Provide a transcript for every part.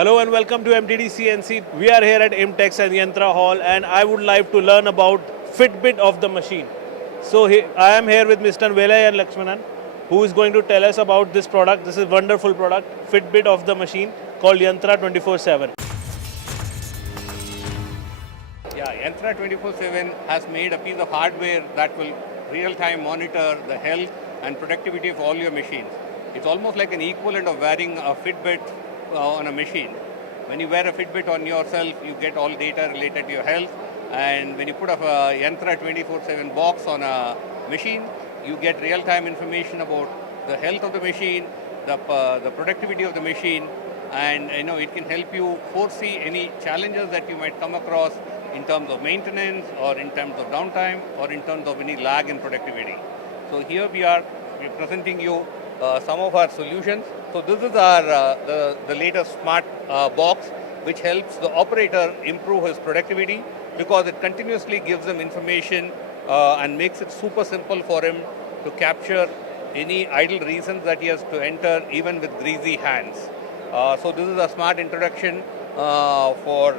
Hello and welcome to MTDCNC. We are here at IMTEX and Yantra Hall, and I would like to learn about Fitbit of the machine. So I am here with Mr. Velay and Lakshmanan, who is going to tell us about this product. This is a wonderful product, Fitbit of the machine, called Yantra 24/7. Yeah, Yantra 24/7 has made a piece of hardware that will real-time monitor the health and productivity of all your machines. It's almost like an equivalent of wearing a Fitbit on a machine. When you wear a Fitbit on yourself, you get all data related to your health. And when you put a Yantra 24/7 box on a machine, you get real-time information about the health of the machine, the productivity of the machine, and it can help you foresee any challenges that you might come across in terms of maintenance or in terms of downtime or in terms of any lag in productivity. So here we're presenting you some of our solutions. So this is our the latest smart box, which helps the operator improve his productivity because it continuously gives him information and makes it super simple for him to capture any idle reasons that he has to enter, even with greasy hands. So this is a smart introduction for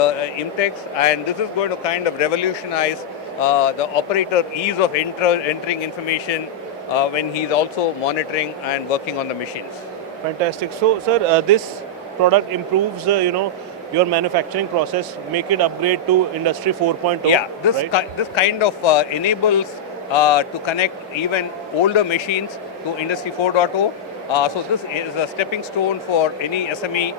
the IMTEX, and this is going to kind of revolutionize the operator ease of entering information when he's also monitoring and working on the machines. Fantastic. So, sir, this product improves, your manufacturing process, make it upgrade to Industry 4.0. Yeah, right? this kind of enables to connect even older machines to Industry 4.0. So this is a stepping stone for any SME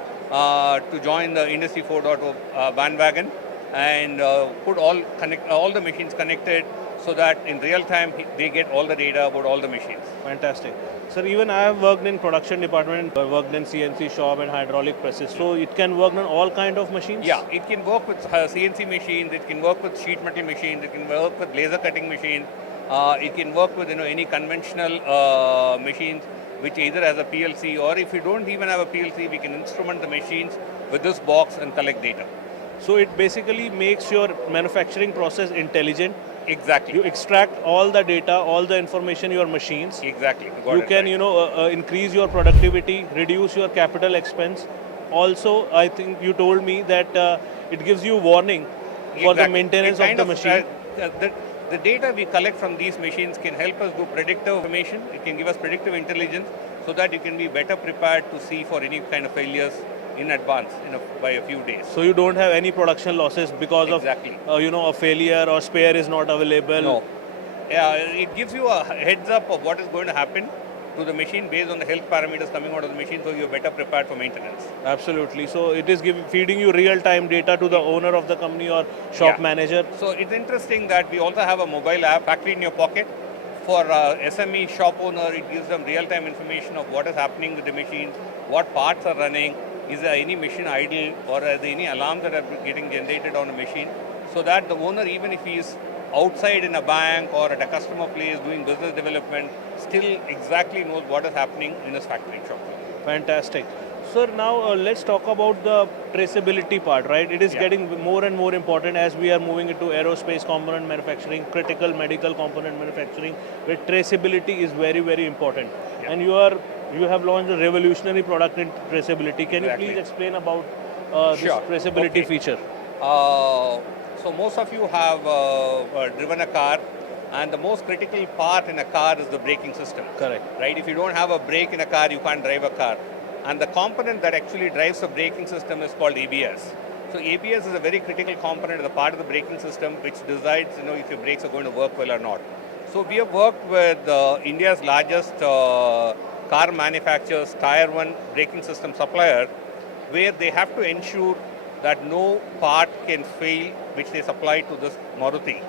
to join the Industry 4.0 bandwagon and put all the machines connected so that in real time they get all the data about all the machines. Fantastic. Sir, even I have worked in production department, worked in CNC shop and hydraulic presses. So it can work on all kind of machines? Yeah, it can work with CNC machines, it can work with sheet metal machines, it can work with laser cutting machines, it can work with any conventional machines which either has a PLC, or if you don't even have a PLC, we can instrument the machines with this box and collect data. So it basically makes your manufacturing process intelligent. Exactly. You extract all the data, all the information your machines. Exactly. You can, increase your productivity, reduce your capital expense. Also, I think you told me that it gives you warning for the maintenance of the machine. The data we collect from these machines can help us do predictive information. It can give us predictive intelligence so that you can be better prepared to see for any kind of failures in advance, by a few days. So you don't have any production losses because exactly. of, a failure or spare is not available? No. Yeah, it gives you a heads up of what is going to happen to the machine based on the health parameters coming out of the machine, so you're better prepared for maintenance. Absolutely. So it is feeding you real-time data to the owner of the company or shop manager. So it's interesting that we also have a mobile app, factory in your pocket. For SME shop owner, it gives them real-time information of what is happening with the machine, what parts are running, is there any machine idle, or are there any alarms that are getting generated on a machine, so that the owner, even if he is outside in a bank or at a customer place doing business development, still exactly knows what is happening in his factory shop. Fantastic. Sir, now let's talk about the traceability part, right? It is getting more and more important as we are moving into aerospace component manufacturing, critical medical component manufacturing, where traceability is very, very important. Yeah. And you have launched a revolutionary product in traceability. Can you please explain about this traceability feature? So most of you have driven a car, and the most critical part in a car is the braking system. Correct. Right? If you don't have a brake in a car, you can't drive a car. And the component that actually drives the braking system is called ABS. So ABS is a very critical component, the part of the braking system which decides, if your brakes are going to work well or not. So we have worked with India's largest car manufacturer's Tier 1 braking system supplier, where they have to ensure that no part can fail which they supply to this Maruti.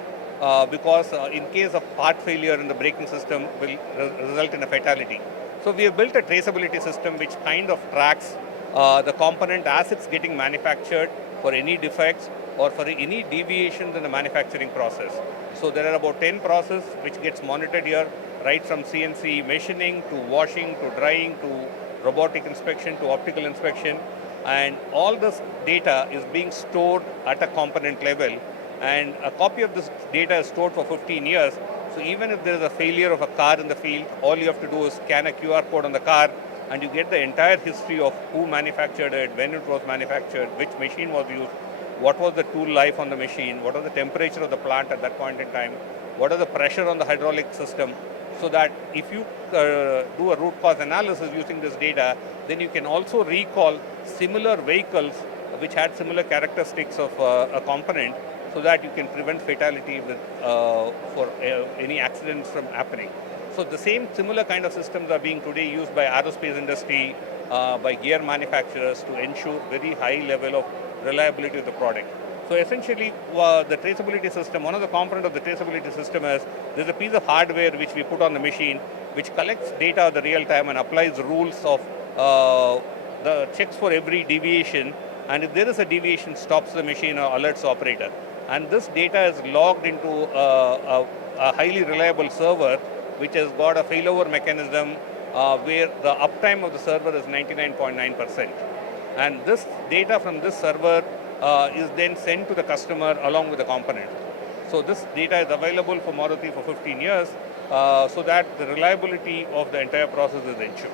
Because in case of part failure in the braking system will result in a fatality. So we have built a traceability system which kind of tracks the component as it's getting manufactured for any defects or for any deviations in the manufacturing process. So there are about 10 processes which gets monitored here, right from CNC machining to washing to drying to robotic inspection to optical inspection. And all this data is being stored at a component level, and a copy of this data is stored for 15 years. So even if there is a failure of a car in the field, all you have to do is scan a QR code on the car and you get the entire history of who manufactured it, when it was manufactured, which machine was used, what was the tool life on the machine, what was the temperature of the plant at that point in time, what is the pressure on the hydraulic system, so that if you do a root cause analysis using this data, then you can also recall similar vehicles which had similar characteristics of a component, so that you can prevent fatality with, for any accidents from happening. So the similar kind of systems are being today used by aerospace industry, by gear manufacturers to ensure very high level of reliability of the product. So essentially, the traceability system, one of the components of the traceability system is there's a piece of hardware which we put on the machine, which collects data at the real time and applies rules of the checks for every deviation. And if there is a deviation, stops the machine or alerts the operator. And this data is logged into a highly reliable server, which has got a failover mechanism where the uptime of the server is 99.9%. And this data from this server is then sent to the customer along with the component. So this data is available for Maruti for 15 years, so that the reliability of the entire process is ensured.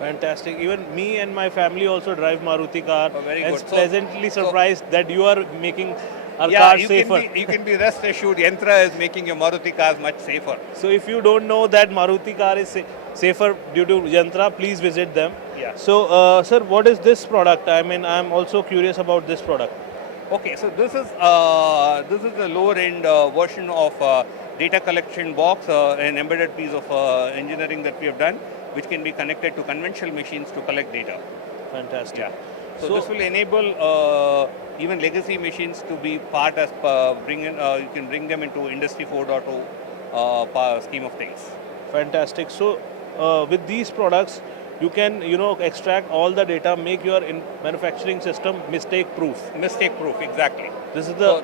Fantastic. Even me and my family also drive Maruti car. Oh, very and good. Pleasantly surprised that you are making our Yeah, cars you safer. you can be rest assured, Yantra is making your Maruti cars much safer. So if you don't know that Maruti car is safer due to Yantra, please visit them. Yeah. So, sir, what is this product? I mean, I'm also curious about this product. Okay, so this is the lower end version of data collection box, an embedded piece of engineering that we have done, which can be connected to conventional machines to collect data. Fantastic. Yeah. So this will enable even legacy machines to be part as you can bring them into Industry 4.0 scheme of things. Fantastic. So, with these products, you can extract all the data, make your manufacturing system mistake proof. Mistake proof, exactly. This is the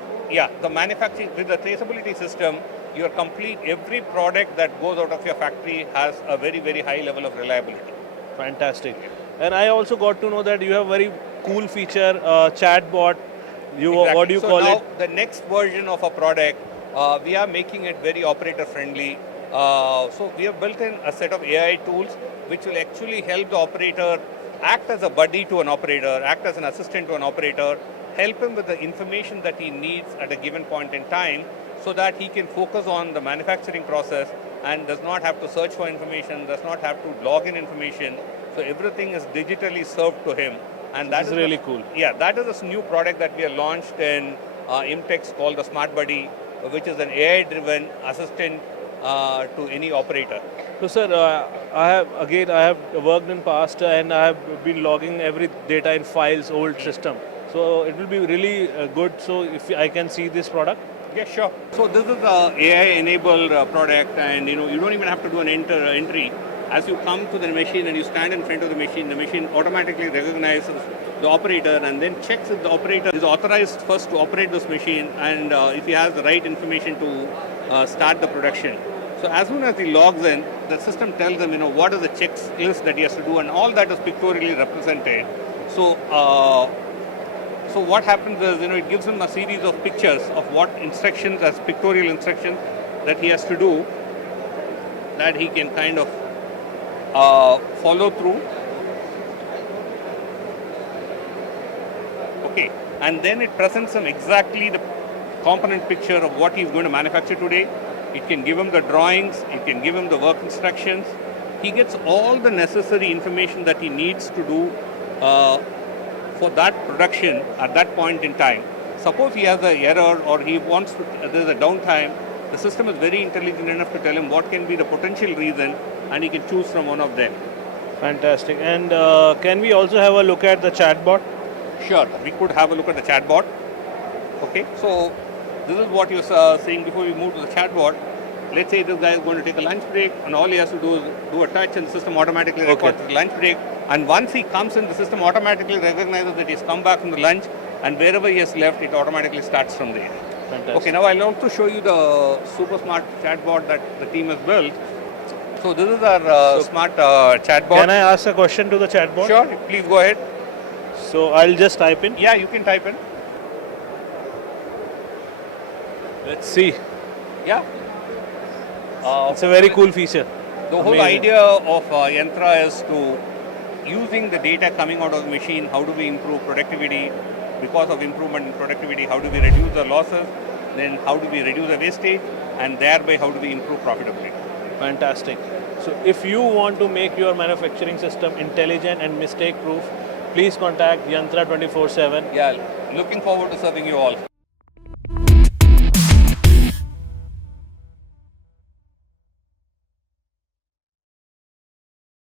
the manufacturing with the traceability system, your complete every product that goes out of your factory has a very, very high level of reliability. fantastic. And I also got to know that you have very cool feature, chatbot. Exactly. What do you so call now it? the next version of a product, we are making it very operator friendly. So we have built in a set of AI tools which will actually help the operator act as a buddy to an operator, act as an assistant to an operator, help him with the information that he needs at a given point in time, so that he can focus on the manufacturing process and does not have to search for information, does not have to log in information. So everything is digitally served to him. And that is really cool. Yeah, that is a new product that we have launched in IMTEX called the Smart Buddy, which is an AI-driven assistant to any operator. So, sir, I have worked in past and I have been logging every data in files, old system. So it will be really good. So if I can see this product. Yeah, sure. So this is a AI-enabled product, and you don't even have to do an entry. As you come to the machine and you stand in front of the machine automatically recognizes the operator and then checks if the operator is authorized first to operate this machine, and if he has the right information to start the production. So as soon as he logs in, the system tells him, what is the checklist that he has to do, and all that is pictorially represented. So, so what happens is, it gives him a series of pictures of what instructions, as pictorial instructions, that he has to do, that he can kind of follow through. Okay, and then it presents him exactly the component picture of what he's going to manufacture today. It can give him the drawings, it can give him the work instructions. He gets all the necessary information that he needs to do for that production at that point in time. Suppose he has an error or he wants to, there's a downtime, the system is very intelligent enough to tell him what can be the potential reason, and he can choose from one of them. Fantastic. And can we also have a look at the chatbot? Sure, we could have a look at the chatbot. Okay, so this is what you were saying before we move to the chatbot. Let's say this guy is going to take a lunch break, and all he has to do is do a touch, and the system automatically records the lunch break. And once he comes in, the system automatically recognizes that he's come back from the lunch, and wherever he has left, it automatically starts from there. Fantastic. Okay, now I'll also show you the super smart chatbot that the team has built. So this is our smart chatbot. Can I ask a question to the chatbot? Sure, please go ahead. So I'll just type in. Yeah, you can type in. Let's see. Yeah. It's a very cool feature. The whole idea of Yantra is to using the data coming out of the machine, how do we improve productivity? Because of improvement in productivity, how do we reduce the losses? Then how do we reduce the wastage? And thereby, how do we improve profitability? Fantastic. So if you want to make your manufacturing system intelligent and mistake proof, please contact Yantra 24/7. Yeah, looking forward to serving you all.